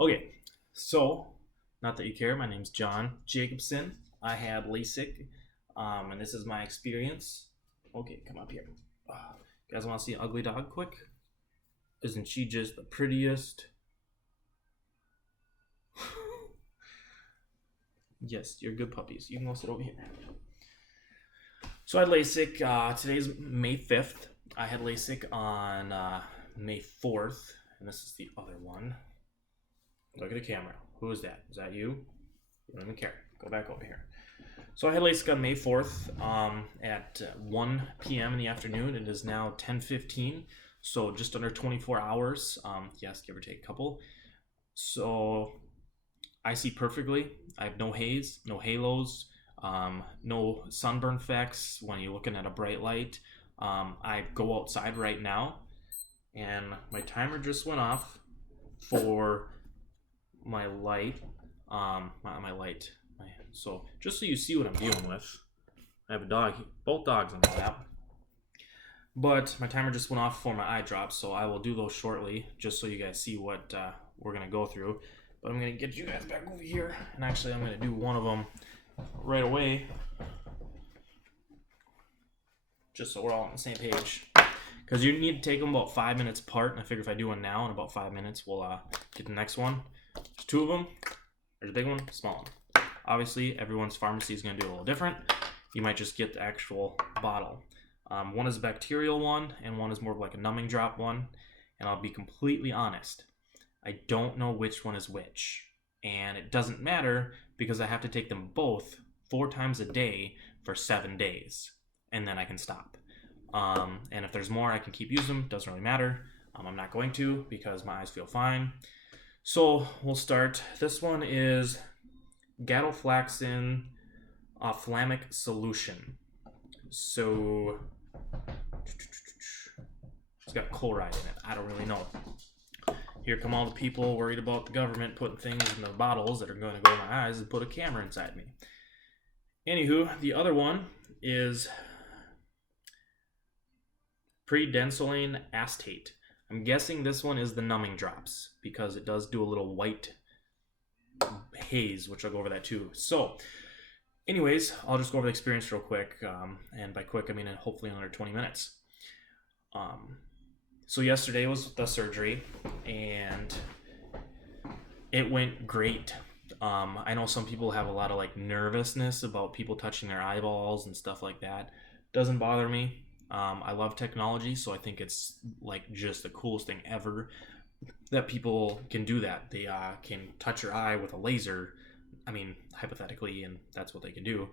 Okay, so not that you care, my name's John Jacobson. I had LASIK, and this is my experience. Okay, come up here. You guys want to see an ugly dog quick? Isn't she just the prettiest? Yes, you're good puppies. You can go sit over here. So I had LASIK. Today's May 5th. I had LASIK on May 4th, and this is the other one. Look at the camera. Who is that? Is that you? You don't even care. Go back over here. So I had LASIK on May 4th at 1 p.m. in the afternoon. It is now 10:15, so just under 24 hours. Yes, give or take a couple. So I see perfectly. I have no haze, no halos, no sunburn effects when you're looking at a bright light. I go outside right now, and my timer just went off for my light. So just so you see what I'm dealing with, I have a dog, both dogs on my lap. But my timer just went off for my eye drops, so I will do those shortly, just so you guys see what we're gonna go through. But I'm gonna get you guys back over here, and actually I'm gonna do one of them right away, just so we're all on the same page. Because you need to take them about 5 minutes apart, and I figure if I do one now, in about 5 minutes, we'll get the next one. There's two of them. There's a big one, small one. Obviously, everyone's pharmacy is going to do a little different. You might just get the actual bottle. One is a bacterial one, and one is more of like a numbing drop one. And I'll be completely honest, I don't know which one is which. And it doesn't matter because I have to take them both 4 times a day for 7 days. And then I can stop. And if there's more, I can keep using them. Doesn't really matter. I'm not going to because my eyes feel fine. So we'll start. This one is gadolflaxin ophthalmic solution. So it's got chloride in it. I don't really know. Here come all the people worried about the government putting things in the bottles that are going to go in my eyes and put a camera inside me. Anywho, the other one is predensolane acetate. I'm guessing this one is the numbing drops because it does do a little white haze, which I'll go over that too. So anyways, I'll just go over the experience real quick, and by quick I mean hopefully under 20 minutes. So yesterday was the surgery and it went great. I know some people have a lot of like nervousness about people touching their eyeballs and stuff like that. Doesn't bother me. I love technology, so I think it's like just the coolest thing ever that people can do that. They can touch your eye with a laser. I mean, hypothetically, and that's what they can do,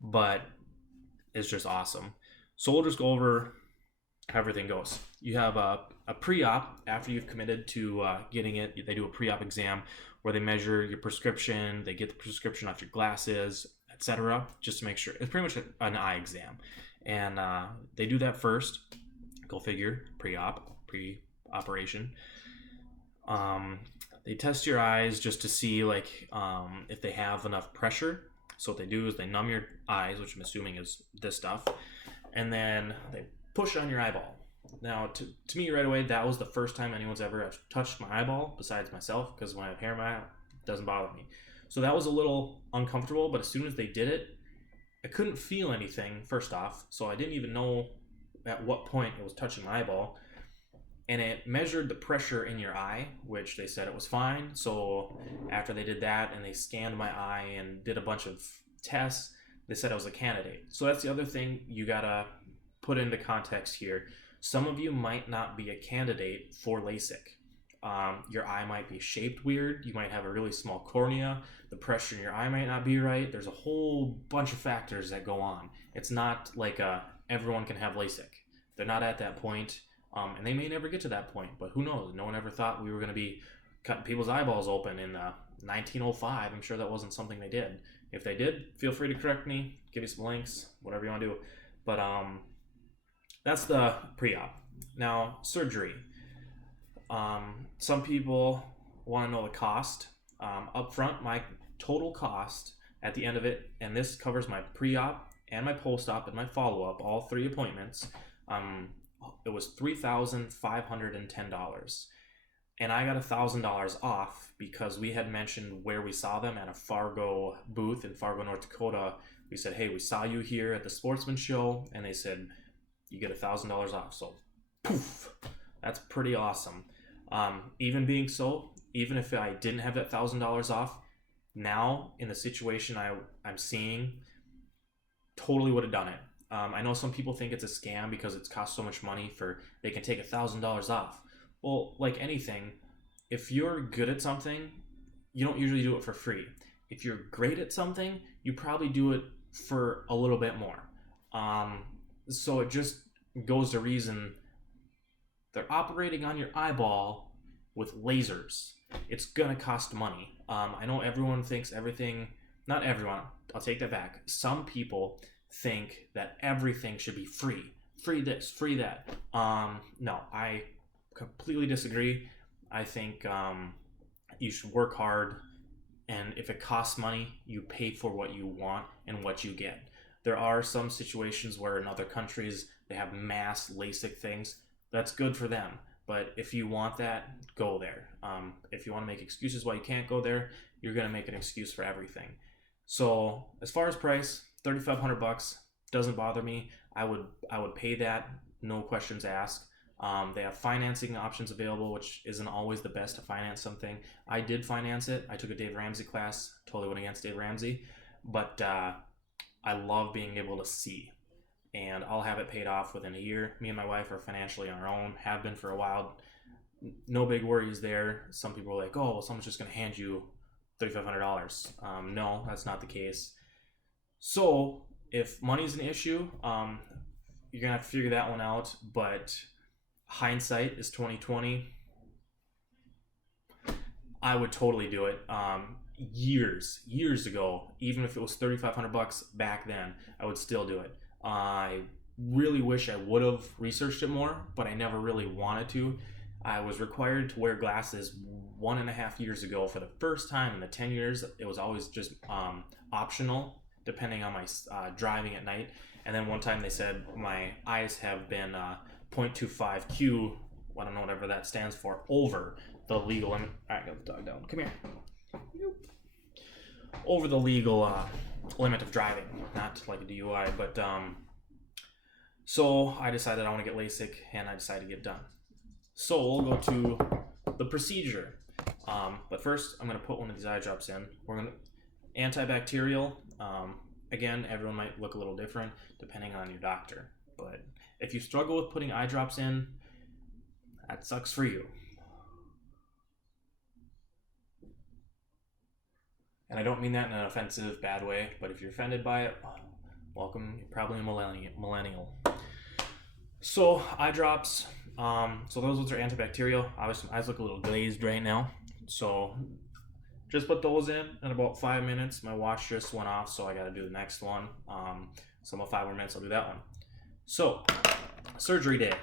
but it's just awesome. So we'll just go over how everything goes. You have a pre-op after you've committed to getting it. They do a pre-op exam where they measure your prescription, they get the prescription off your glasses, etc., just to make sure. It's pretty much an eye exam. And they do that first. Go figure. Pre-operation. They test your eyes just to see like if they have enough pressure. So what they do is they numb your eyes, which I'm assuming is this stuff, and then they push on your eyeball. Now, to me right away, that was the first time anyone's ever touched my eyeball besides myself, because when I have hair in my eye, it doesn't bother me. So that was a little uncomfortable, but as soon as they did it, I couldn't feel anything, first off, so I didn't even know at what point it was touching my eyeball. And it measured the pressure in your eye, which they said it was fine. So after they did that and they scanned my eye and did a bunch of tests, they said I was a candidate. So that's the other thing you gotta put into context here. Some of you might not be a candidate for LASIK. Your eye might be shaped weird. You might have a really small cornea. The pressure in your eye might not be right. There's a whole bunch of factors that go on. It's not like everyone can have LASIK. They're not at that point, and they may never get to that point, but who knows? No one ever thought we were going to be cutting people's eyeballs open in 1905. I'm sure that wasn't something they did. If they did, feel free to correct me, give me some links, whatever you want to do. But that's the pre-op. Now, surgery. Some people want to know the cost. Up front, my total cost at the end of it, and this covers my pre-op and my post-op and my follow-up, all 3 appointments. It was $3,510. and I got $1,000 off because we had mentioned where we saw them at a Fargo booth in Fargo, North Dakota. We said, hey, we saw you here at the Sportsman Show, and they said you get $1,000 off. So poof, that's pretty awesome. Even if I didn't have that $1,000 off, now in the situation I'm seeing, totally would have done it. I know some people think it's a scam because it's cost so much money they can take $1,000 off. Well, like anything, if you're good at something, you don't usually do it for free. If you're great at something, you probably do it for a little bit more. So it just goes to reason they're operating on your eyeball with lasers. It's gonna cost money. I know everyone thinks everything, not everyone, I'll take that back. Some people think that everything should be free. Free this, free that. No, I completely disagree. I think you should work hard, and if it costs money, you pay for what you want and what you get. There are some situations where in other countries they have mass LASIK things. That's good for them. But if you want that, go there. If you want to make excuses why you can't go there, you're going to make an excuse for everything. So as far as price, $3,500 doesn't bother me. I would pay that, no questions asked. They have financing options available, which isn't always the best to finance something. I did finance it. I took a Dave Ramsey class, totally went against Dave Ramsey, but I love being able to see, and I'll have it paid off within a year. Me and my wife are financially on our own, have been for a while. No big worries there. Some people are like, oh, well, someone's just going to hand you $3,500. No, that's not the case. So if money's an issue, you're going to have to figure that one out, but hindsight is 2020. I would totally do it. Years ago, even if it was $3,500 back then, I would still do it. I really wish I would have researched it more, but I never really wanted to. I was required to wear glasses 1.5 years ago for the first time in the 10 years. It was always just optional, depending on my driving at night. And then one time they said my eyes have been 0.25Q, I don't know, whatever that stands for, over the legal limit. All right, get the dog down. Come here. Over the legal limit of driving, not like a DUI, but so I decided I want to get LASIK, and I decided to get it done. So we'll go to the procedure. But first, I'm going to put one of these eye drops in. We're going to antibacterial. Again, everyone might look a little different depending on your doctor, but if you struggle with putting eye drops in, that sucks for you. And I don't mean that in an offensive, bad way, but if you're offended by it, welcome. You're probably a millennial. So eye drops. So those ones are antibacterial. Obviously, my eyes look a little glazed right now. So just put those in about 5 minutes. My watch just went off, so I got to do the next one. So about 5 more minutes, I'll do that one. So surgery day.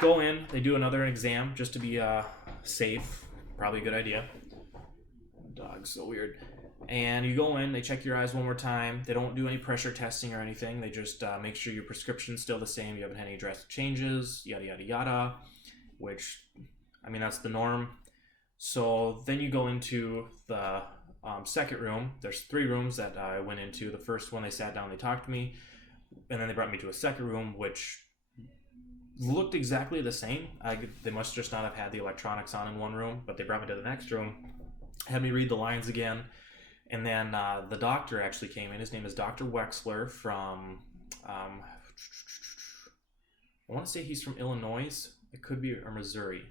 Go in. They do another exam just to be safe. Probably a good idea. Dog's so weird. And you go in, they check your eyes one more time. They don't do any pressure testing or anything. They just make sure your prescription's still the same. You haven't had any drastic changes, yada, yada, yada, which, I mean, that's the norm. So then you go into the second room. There's 3 rooms that I went into. The first one, they sat down, they talked to me, and then they brought me to a second room, which looked exactly the same. They must just not have had the electronics on in one room, but they brought me to the next room, had me read the lines again, and then the doctor actually came in. His name is Dr. Wexler from, I want to say he's from Illinois. It could be, or Missouri.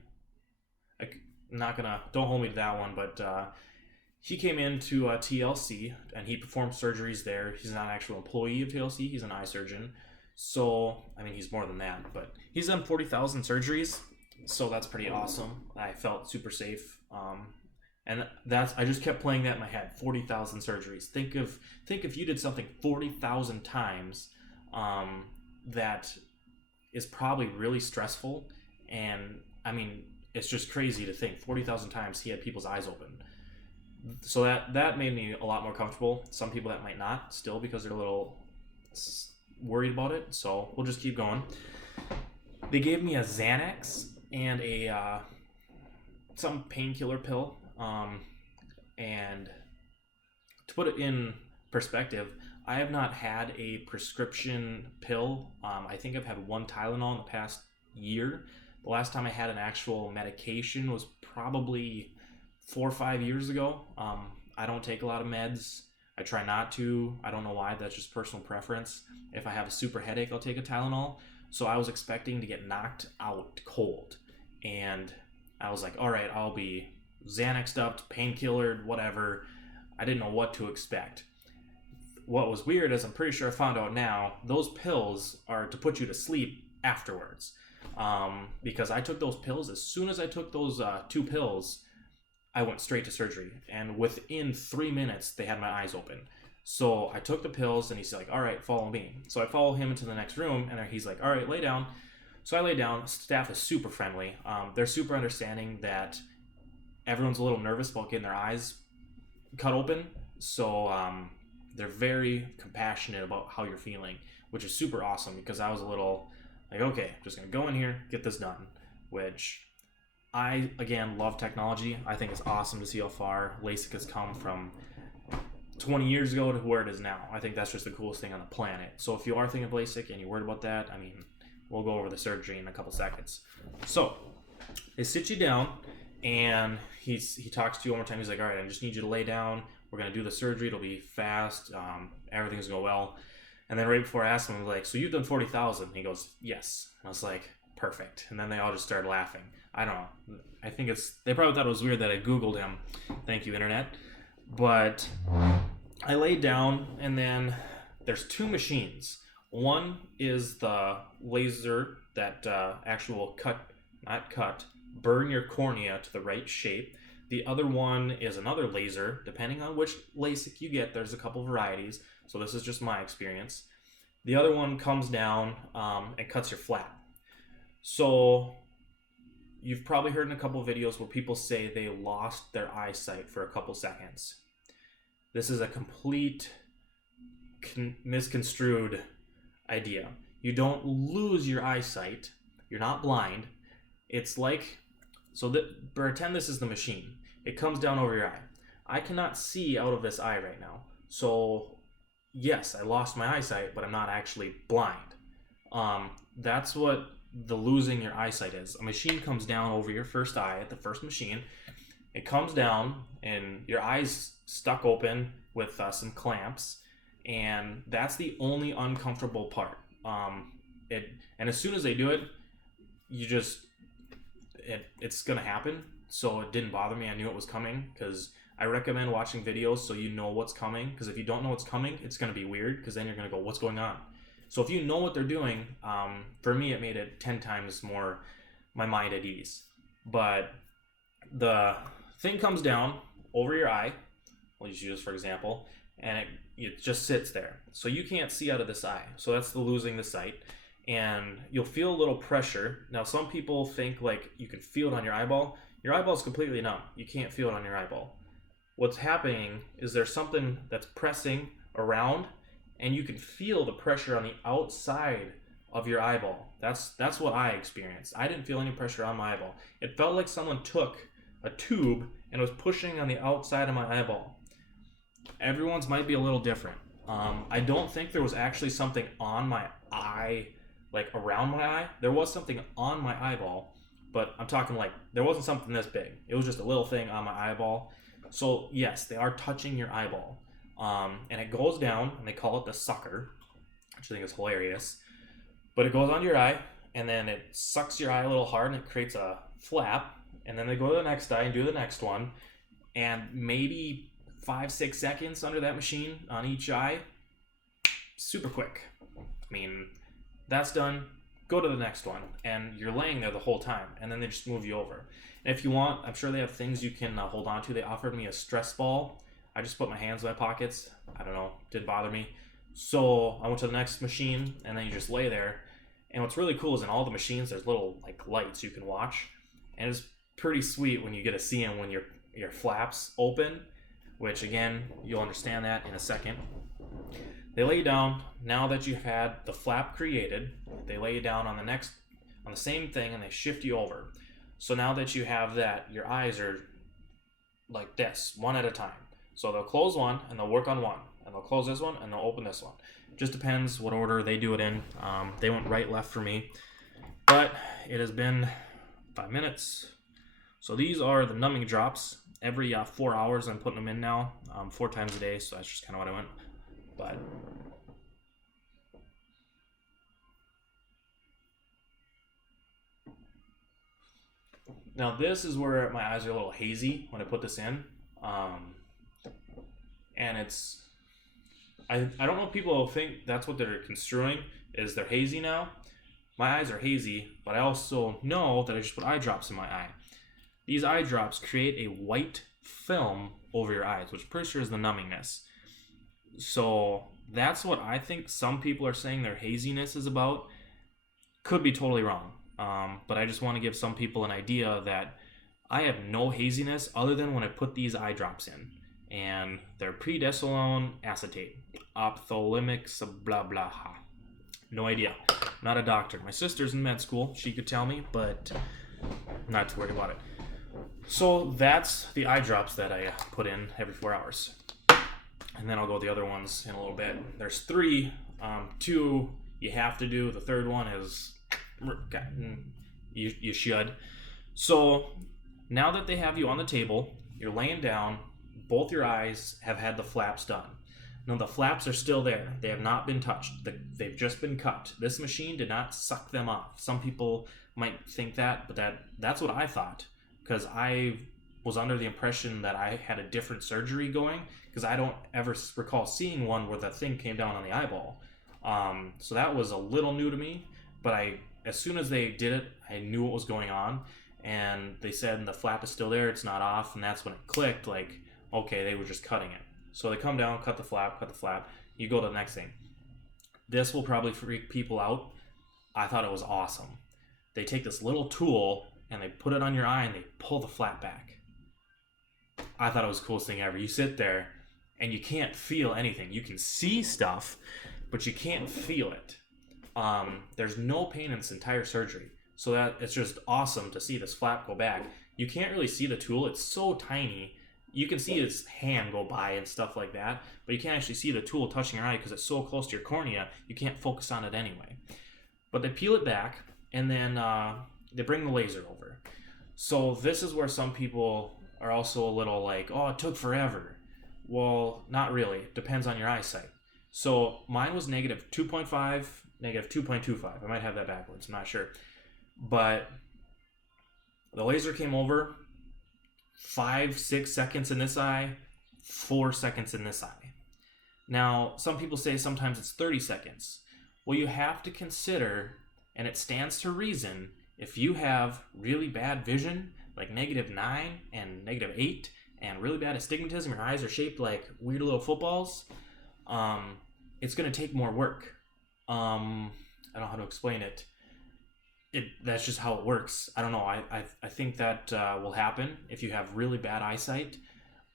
Don't hold me to that one, but he came into TLC, and he performed surgeries there. He's not an actual employee of TLC. He's an eye surgeon. So, I mean, he's more than that, but he's done 40,000 surgeries, so that's pretty awesome. I felt super safe, and I just kept playing that in my head. 40,000 surgeries. Think if you did something 40,000 times, that is probably really stressful, and I mean, it's just crazy to think 40,000 times he had people's eyes open. So that made me a lot more comfortable. Some people that might not, still, because they're a little worried about it, so we'll just keep going. They gave me a Xanax and a some painkiller pill. And to put it in perspective, I have not had a prescription pill. I think I've had one Tylenol in the past year. The last time I had an actual medication was probably 4 or 5 years ago. I don't take a lot of meds. I try not to. I don't know why. That's just personal preference. If I have a super headache, I'll take a Tylenol. So I was expecting to get knocked out cold. And I was like, all right, I'll be Xanaxed up, painkillered, whatever. I didn't know what to expect. What was weird is, I'm pretty sure I found out now, those pills are to put you to sleep afterwards. Because I took those pills, as soon as I took those 2 pills, I went straight to surgery. And within 3 minutes, they had my eyes open. So I took the pills, and he's like, all right, follow me. So I follow him into the next room, and he's like, all right, lay down. So I lay down. Staff is super friendly. They're super understanding that everyone's a little nervous about getting their eyes cut open. So they're very compassionate about how you're feeling, which is super awesome, because I was a little like, okay, I'm just going to go in here, get this done, which I, again, love technology. I think it's awesome to see how far LASIK has come from 20 years ago to where it is now. I think that's just the coolest thing on the planet. So if you are thinking of LASIK and you're worried about that, I mean, we'll go over the surgery in a couple seconds. So they sit you down, and he talks to you one more time. He's like, all right, I just need you to lay down. We're going to do the surgery. It'll be fast. Everything's going to go well. And then right before I asked him, I was like, so you've done 40,000? He goes, yes. And I was like, perfect. And then they all just started laughing. I don't know. I think they probably thought it was weird that I Googled him. Thank you, internet. But I laid down, and then there's 2 machines. One is the laser that actually will burn your cornea to the right shape. The other one is another laser. Depending on which LASIK you get, there's a couple varieties. So this is just my experience. The other one comes down and cuts your flap. So you've probably heard in a couple of videos where people say they lost their eyesight for a couple seconds. This is a complete misconstrued idea. You don't lose your eyesight. You're not blind. It's like, pretend this is the machine. It comes down over your eye. I cannot see out of this eye right now. So yes, I lost my eyesight, but I'm not actually blind. That's what the losing your eyesight is. A machine comes down over your first eye, the first machine. It comes down, and your eye's stuck open with some clamps, and that's the only uncomfortable part. And as soon as they do it, it's gonna happen. So it didn't bother me. I knew it was coming, because I recommend watching videos so you know what's coming, because if you don't know what's coming, it's gonna be weird, because then you're gonna go, what's going on? So if you know what they're doing, for me, it made it 10 times more my mind at ease. But the thing comes down over your eye, we'll just use this for example, and it just sits there. So you can't see out of this eye. So that's the losing the sight. And you'll feel a little pressure. Now, some people think like you can feel it on your eyeball. Your eyeball is completely numb. You can't feel it on your eyeball. What's happening is there's something that's pressing around, and you can feel the pressure on the outside of your eyeball. That's what I experienced. I didn't feel any pressure on my eyeball. It felt like someone took a tube and was pushing on the outside of my eyeball. Everyone's might be a little different. I don't think there was actually something on my eye, like around my eye. There was something on my eyeball, but I'm talking like there wasn't something this big. It was just a little thing on my eyeball. So yes, they are touching your eyeball. And it goes down, and they call it the sucker, which I think is hilarious. But it goes onto your eye, and then it sucks your eye a little hard, and it creates a flap. And then they go to the next eye and do the next one. And maybe 5-6 seconds under that machine on each eye. Super quick. I mean, that's done. Go to the next one. And you're laying there the whole time. And then they just move you over. And if you want, I'm sure they have things you can hold on to. They offered me a stress ball. I just put my hands in my pockets. I don't know. Didn't bother me. So I went to the next machine, and then you just lay there. And what's really cool is in all the machines, there's little like lights you can watch. And it's pretty sweet when you get to see them when your flaps open, which again, you'll understand that in a second. They lay you down. Now that you've had the flap created, they lay you down on the same thing, and they shift you over. So now that you have that, your eyes are like this, one at a time. So they'll close one and they'll work on one, and they'll close this one and they'll open this one. Just depends what order they do it in. They went right, left for me, but it has been 5 minutes. So these are the numbing drops. Every 4 hours I'm putting them in now, 4 times a day. So that's just kind of what I went. But now this is where my eyes are a little hazy when I put this in. And it's, I don't know if people think that's what they're construing, is they're hazy now. My eyes are hazy, but I also know that I just put eye drops in my eye. These eye drops create a white film over your eyes, which I'm pretty sure is the numbingness. So that's what I think some people are saying their haziness is about. Could be totally wrong. But I just want to give some people an idea that I have no haziness other than when I put these eye drops in. And they're prednisolone acetate, ophthalmic blah blah ha. No idea. Not a doctor. My sister's in med school. She could tell me, but I'm not too worried about it. So that's the eye drops that I put in every 4 hours. And then I'll go with the other ones in a little bit. There's 3. 2 you have to do. The third one is you should. So now that they have you on the table, you're laying down, both your eyes have had the flaps done. Now the flaps are still there. They have not been touched. They've just been cut. This machine did not suck them off. Some people might think that, but that's what I thought, because I was under the impression that I had a different surgery going, because I don't ever recall seeing one where the thing came down on the eyeball. So that was a little new to me, but as soon as they did it, I knew what was going on, and they said the flap is still there, it's not off, and that's when it clicked, like, okay, they were just cutting it. So they come down, cut the flap, you go to the next thing. This will probably freak people out. I thought it was awesome. They take this little tool and they put it on your eye and they pull the flap back. I thought it was the coolest thing ever. You sit there and you can't feel anything. You can see stuff, but you can't feel it. There's no pain in this entire surgery. So that it's just awesome to see this flap go back. You can't really see the tool. It's so tiny. You can see his hand go by and stuff like that, but you can't actually see the tool touching your eye because it's so close to your cornea, you can't focus on it anyway. But they peel it back, and then they bring the laser over. So this is where some people are also a little like, oh, it took forever. Well, not really. It depends on your eyesight. So mine was negative 2.5, negative 2.25. I might have that backwards. I'm not sure. But the laser came over, 5-6 seconds in this eye, 4 seconds in this eye. Now, some people say sometimes it's 30 seconds. Well, you have to consider, and it stands to reason, if you have really bad vision, like -9 and -8, and really bad astigmatism, your eyes are shaped like weird little footballs, it's going to take more work. I don't know how to explain it. That's just how it works. I don't know. I think that will happen if you have really bad eyesight.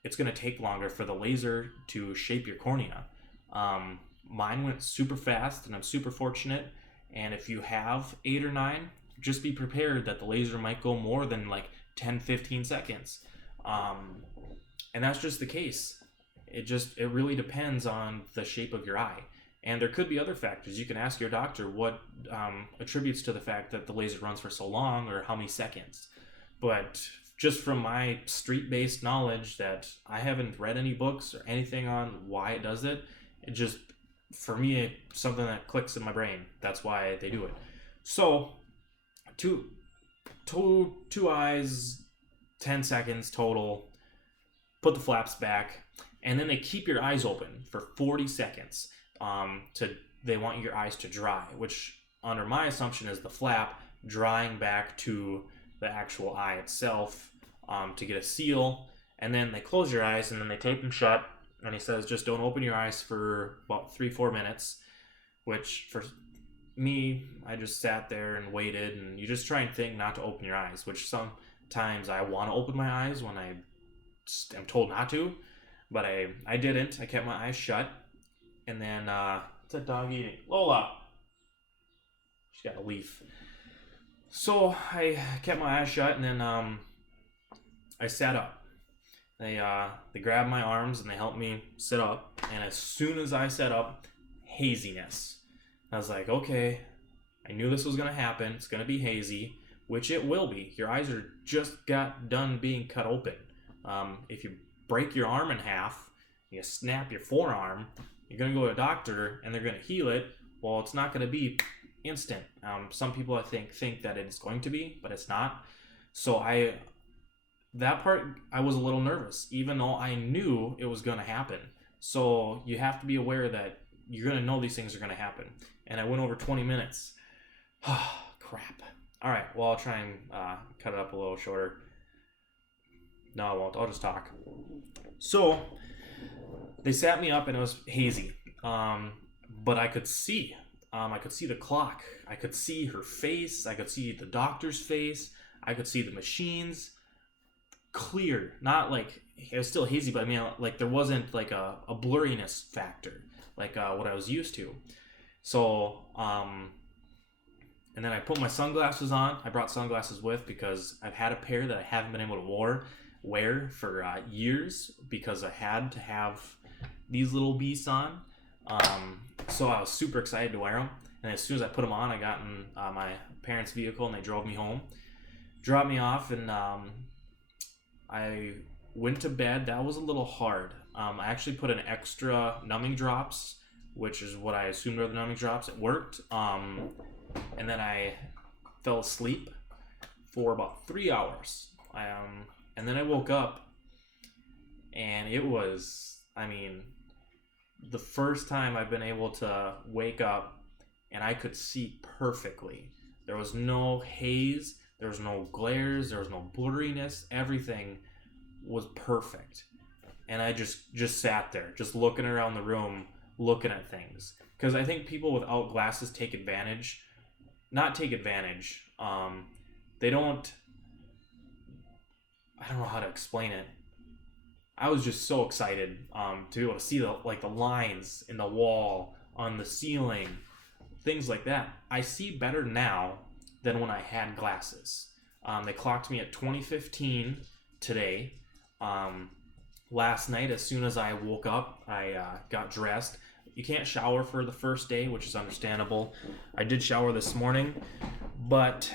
It's going to take longer for the laser to shape your cornea. Mine went super fast, and I'm super fortunate. And if you have 8 or 9, just be prepared that the laser might go more than like 10-15 seconds. And that's just the case. It really depends on the shape of your eye. And there could be other factors. You can ask your doctor what attributes to the fact that the laser runs for so long or how many seconds. But just from my street-based knowledge that I haven't read any books or anything on why it does it, it just, for me, it's something that clicks in my brain. That's why they do it. So, two eyes, 10 seconds total, put the flaps back, and then they keep your eyes open for 40 seconds. They want your eyes to dry, which under my assumption is the flap drying back to the actual eye itself, to get a seal, and then they close your eyes and then they tape them shut, and he says just don't open your eyes for about 3-4 minutes, which for me, I just sat there and waited, and you just try and think not to open your eyes, which sometimes I want to open my eyes when I am told not to, but I didn't. I kept my eyes shut. And then, what's that dog eating? Lola! She's got a leaf. So I kept my eyes shut, and then I sat up. They grabbed my arms and they helped me sit up. And as soon as I sat up, haziness. I was like, okay, I knew this was gonna happen. It's gonna be hazy, which it will be. Your eyes are just got done being cut open. If you break your arm in half, you snap your forearm, you're gonna go to a doctor and they're gonna heal it. Well, it's not gonna be instant. Some people I think that it's going to be, but it's not. So that part I was a little nervous, even though I knew it was gonna happen. So you have to be aware that you're gonna know these things are gonna happen. And I went over 20 minutes. Crap. All right. Well, I'll try and cut it up a little shorter. No, I won't. I'll just talk. So they sat me up and it was hazy, but I could see. I could see the clock. I could see her face. I could see the doctor's face. I could see the machines. Clear. Not like it was still hazy, but I mean, like there wasn't like a blurriness factor, like what I was used to. So, and then I put my sunglasses on. I brought sunglasses with because I've had a pair that I haven't been able to wear for years because I had to have these little beasts on. So I was super excited to wear them. And as soon as I put them on, I got in my parents' vehicle and they drove me home, dropped me off, and I went to bed. That was a little hard. I actually put an extra numbing drops, which is what I assumed were the numbing drops. It worked. And then I fell asleep for about 3 hours. And then I woke up, and it was, I mean, the first time I've been able to wake up and I could see perfectly. There was no haze, there was no glares, there was no blurriness. Everything was perfect. And I just sat there, just looking around the room, looking at things. Because I think people without glasses take advantage. Not take advantage. They don't. I don't know how to explain it. I was just so excited to be able to see the lines in the wall, on the ceiling, things like that. I see better now than when I had glasses. They clocked me at 2015 today. Last night, as soon as I woke up, I got dressed. You can't shower for the first day, which is understandable. I did shower this morning, but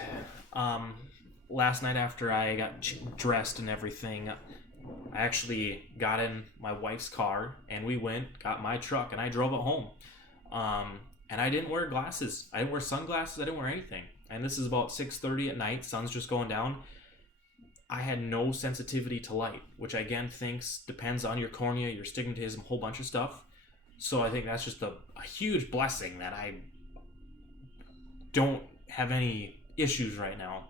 last night after I got dressed and everything, I actually got in my wife's car and we got my truck, and I drove it home. And I didn't wear glasses. I didn't wear sunglasses. I didn't wear anything. And this is about 6:30 at night. Sun's just going down. I had no sensitivity to light, which I again thinks depends on your cornea, your stigmatism, a whole bunch of stuff. So I think that's just a huge blessing that I don't have any issues right now.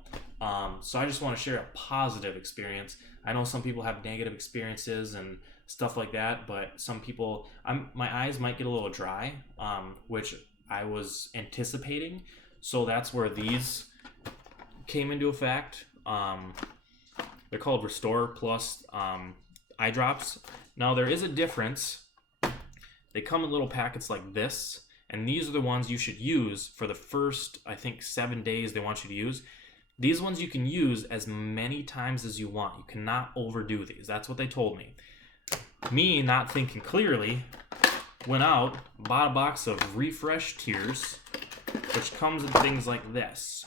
So I just want to share a positive experience. I know some people have negative experiences and stuff like that, but some people, my eyes might get a little dry, which I was anticipating. So that's where these came into effect. They're called Restore Plus eye drops. Now there is a difference. They come in little packets like this, and these are the ones you should use for the first, I think, 7 days they want you to use. These ones you can use as many times as you want. You cannot overdo these. That's what they told me. Me, not thinking clearly, went out, bought a box of Refresh Tears, which comes in things like this.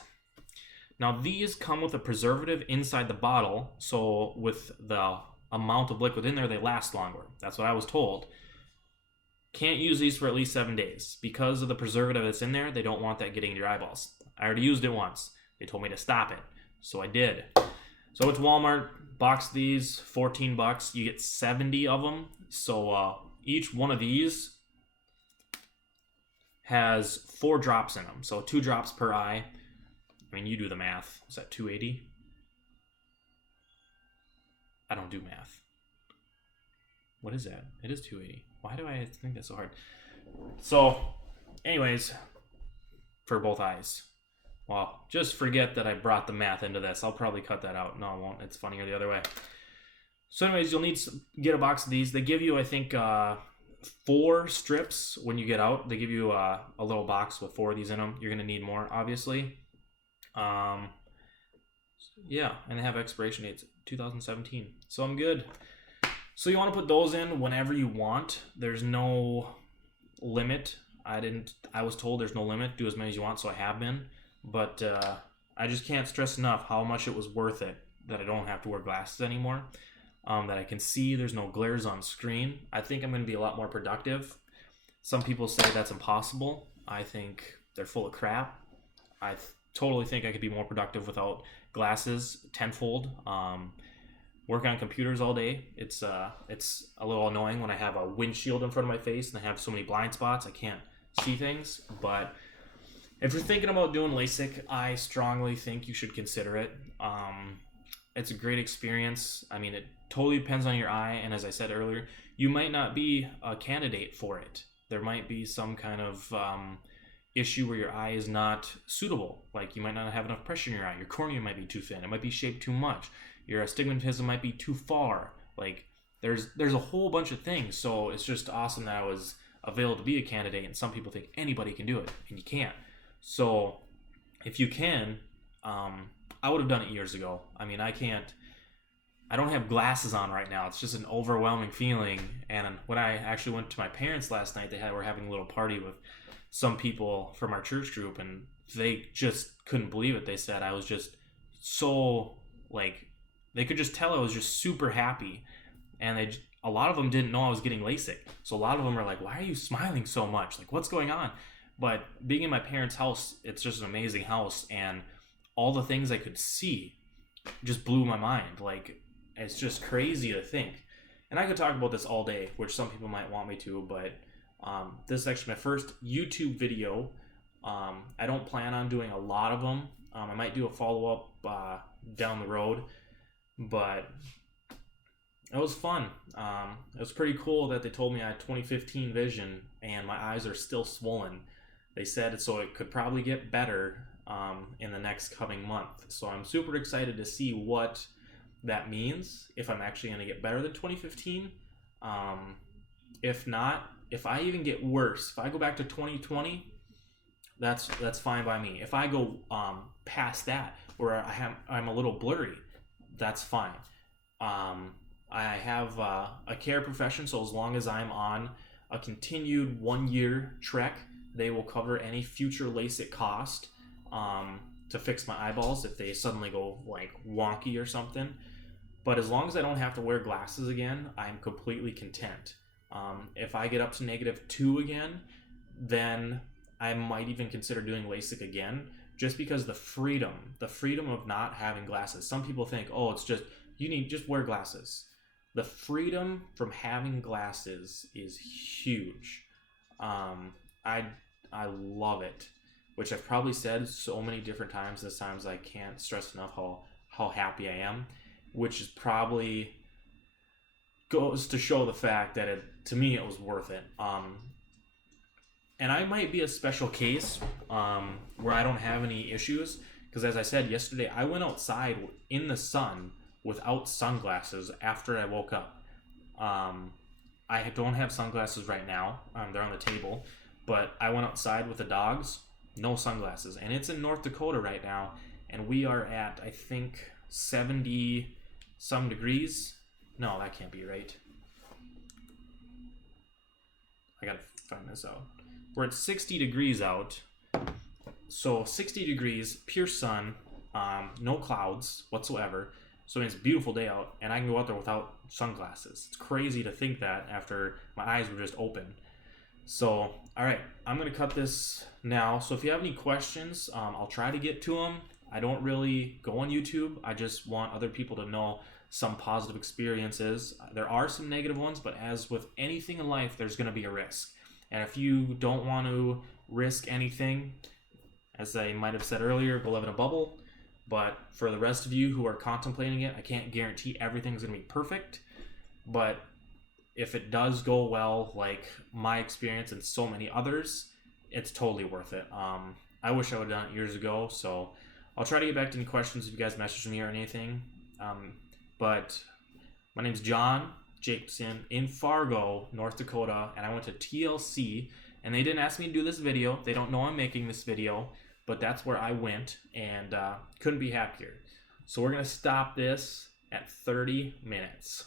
Now these come with a preservative inside the bottle, so with the amount of liquid in there, they last longer. That's what I was told. Can't use these for at least 7 days. Because of the preservative that's in there, they don't want that getting in your eyeballs. I already used it once. They told me to stop it, so I did. So it's Walmart, box these, $14. You get 70 of them. So each one of these has 4 drops in them. So 2 drops per eye. I mean, you do the math. Is that 280? I don't do math. What is that? It is 280. Why do I think that's so hard? So, anyways, for both eyes. Well, just forget that I brought the math into this. I'll probably cut that out. No, I won't. It's funnier the other way. So anyways, you'll need to get a box of these. They give you, I think, 4 strips when you get out. They give you a little box with 4 of these in them. You're going to need more, obviously. Um, yeah, and they have expiration dates 2017. So I'm good. So you want to put those in whenever you want. There's no limit. I was told there's no limit. Do as many as you want, so I have been. But I just can't stress enough how much it was worth it that I don't have to wear glasses anymore. That I can see. There's no glares on screen. I think I'm going to be a lot more productive. Some people say that's impossible. I think they're full of crap. I totally think I could be more productive without glasses tenfold. Work on computers all day. It's a little annoying when I have a windshield in front of my face and I have so many blind spots I can't see things. But if you're thinking about doing LASIK, I strongly think you should consider it. It's a great experience. I mean, it totally depends on your eye, and as I said earlier, you might not be a candidate for it. There might be some kind of issue where your eye is not suitable. Like you might not have enough pressure in your eye. Your cornea might be too thin. It might be shaped too much. Your astigmatism might be too far. Like there's a whole bunch of things. So it's just awesome that I was available to be a candidate, and some people think anybody can do it, and you can't. So if you can, I would have done it years ago. I mean, I don't have glasses on right now. It's just an overwhelming feeling. And when I actually went to my parents last night, were having a little party with some people from our church group, and they just couldn't believe it. They said I was just so, like, they could just tell I was just super happy. And a lot of them didn't know I was getting LASIK. So a lot of them were like, why are you smiling so much? Like, what's going on? But being in my parents' house, it's just an amazing house. And all the things I could see just blew my mind. Like, it's just crazy to think. And I could talk about this all day, which some people might want me to, but this is actually my first YouTube video. I don't plan on doing a lot of them. I might do a follow-up down the road, but it was fun. It was pretty cool that they told me I had 2015 vision and my eyes are still swollen. They said so it could probably get better in the next coming month. So I'm super excited to see what that means, if I'm actually going to get better than 2015. If not, if I even get worse, if I go back to 2020, that's fine by me. If I go past that, where I'm a little blurry, that's fine. I have a care profession, so as long as I'm on a continued 1-year trek, they will cover any future LASIK cost to fix my eyeballs if they suddenly go like wonky or something. But as long as I don't have to wear glasses again, I'm completely content. If I get up to -2 again, then I might even consider doing LASIK again, just because the freedom of not having glasses. Some people think, oh, it's just, just wear glasses. The freedom from having glasses is huge. I love it, which I've probably said so many different times. This times I can't stress enough how happy I am, which is probably goes to show the fact that to me it was worth it. And I might be a special case where I don't have any issues, because as I said yesterday, I went outside in the sun without sunglasses after I woke up. I don't have sunglasses right now. They're on the table. But I went outside with the dogs, no sunglasses. And it's in North Dakota right now, and we are at, I think, 70-some degrees. No, that can't be right. I gotta find this out. We're at 60 degrees out. So 60 degrees, pure sun, no clouds whatsoever. So it's a beautiful day out, and I can go out there without sunglasses. It's crazy to think that after my eyes were just open. So, all right, I'm going to cut this now. So if you have any questions, I'll try to get to them. I don't really go on YouTube. I just want other people to know some positive experiences. There are some negative ones, but as with anything in life, there's going to be a risk. And if you don't want to risk anything, as I might have said earlier, go live in a bubble. But for the rest of you who are contemplating it, I can't guarantee everything's going to be perfect. But if it does go well, like my experience and so many others, it's totally worth it. I wish I would have done it years ago, so I'll try to get back to any questions if you guys message me or anything. But my name's John Jacobson in Fargo, North Dakota, and I went to TLC, and they didn't ask me to do this video. They don't know I'm making this video, but that's where I went, and couldn't be happier. So we're going to stop this at 30 minutes.